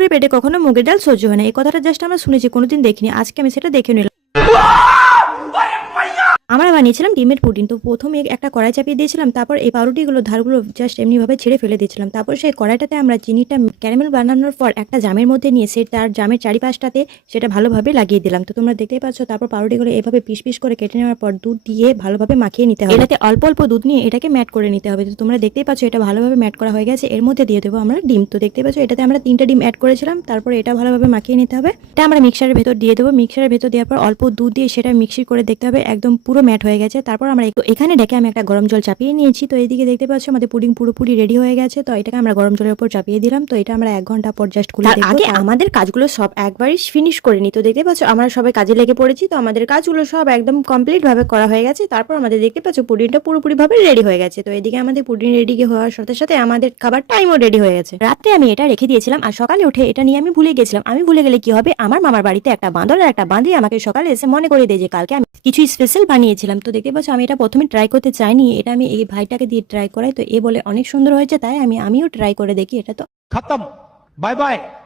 পুরুষের পেটে কখনো মুগের ডাল সহ্য হয় না, এই কথাটা জাস্ট আমরা শুনেছি, কোনোদিন দেখিনি। আজকে আমি সেটা দেখে নিলাম। আমরা বানিয়েছিলাম ডিমের পুডিং। তো প্রথমে একটা কড়াই চাপিয়ে দিয়েছিলাম, তারপর এই পাউরুটিগুলো ধারগুলো জাস্ট এমনিভাবে ছেড়ে ফেলে দিয়েছিলাম। তারপর সেই কড়াইটাতে আমরা চিনিটা ক্যারামেল বানানোর পর একটা জামের মধ্যে নিয়ে তার জামের চারিপাশটাতে সেটা ভালোভাবে লাগিয়ে দিলাম। তো তোমরা দেখতেই পাচ্ছ। তারপর পাউরুটিগুলো এভাবে পিস পিস করে কেটে নেওয়ার পর দুধ দিয়ে ভালোভাবে মাখিয়ে নিতে হবে। এটাতে অল্প অল্প দুধ নিয়ে এটাকে ম্যাট করে নিতে হবে। তো তোমরা দেখতেই পাচ্ছ এটা ভালোভাবে ম্যাট করা হয়ে গেছে। এর মধ্যে দিয়ে দেবো আমরা ডিম। তো দেখতেই পাচ্ছ এটাতে আমরা 3টা ডিম অ্যাড করেছিলাম। তারপর এটা ভালোভাবে মাখিয়ে নিতে হবে। এটা আমরা মিক্সারের ভেতর দিয়ে দেবো। মিক্সারের ভেতর দেওয়ার পর অল্প দুধ দিয়ে সেটা মিক্সি করে দেখতে হবে একদম পুরো ম্যাট হয়ে গেছে। তারপর আমরা এখানে ডেকে আমি একটা গরম জল চাপিয়ে নিয়েছি। তো এইদিকে দেখতে পাচ্ছ আমাদের পুডিং পুরোপুরি রেডি হয়ে গেছে। তো এটাকে আমরা গরম জলের উপর চাপিয়ে দিলাম। তো এটা আমরা 1 ঘন্টা পর জাস্ট খুলে দেখব। আগে আমাদের কাজগুলো সব একবারই ফিনিশ করে নি। তো দেখতে পাচ্ছ আমরা সবাই কাজে লেগে পড়েছি। তো আমাদের কাজগুলো সব একদম কমপ্লিট ভাবে করা হয়ে গেছে। তারপর আমাদের দেখতে পাচ্ছ পুডিংটা পুরোপুরি ভাবে রেডি হয়ে গেছে। তো এদিকে আমাদের পুডিং রেডি হওয়ার সাথে সাথে আমাদের খাবার টাইমও রেডি হয়ে গেছে। রাত্রে আমি এটা রেখে দিয়েছিলাম আর সকালে উঠে এটা নিয়ে আমি ভুলে গেছিলাম। আমি ভুলে গেলে কি হবে, আমার মামার বাড়িতে একটা বাঁদর আর একটা বাঁধি আমাকে সকালে এসে মনে করে দেয় যে কালকে আমি কিছু স্পেশাল বানিয়েছিলাম। তো দেখতে পাচ্ছ আমি এটা প্রথমে ট্রাই করতে চাইনি, এটা আমি এই ভাইটাকে দিয়ে ট্রাই করাই। তো এ বলে অনেক সুন্দর হয়েছে, তাই আমিও ট্রাই করে দেখি। এটা তো खत्म। Bye bye.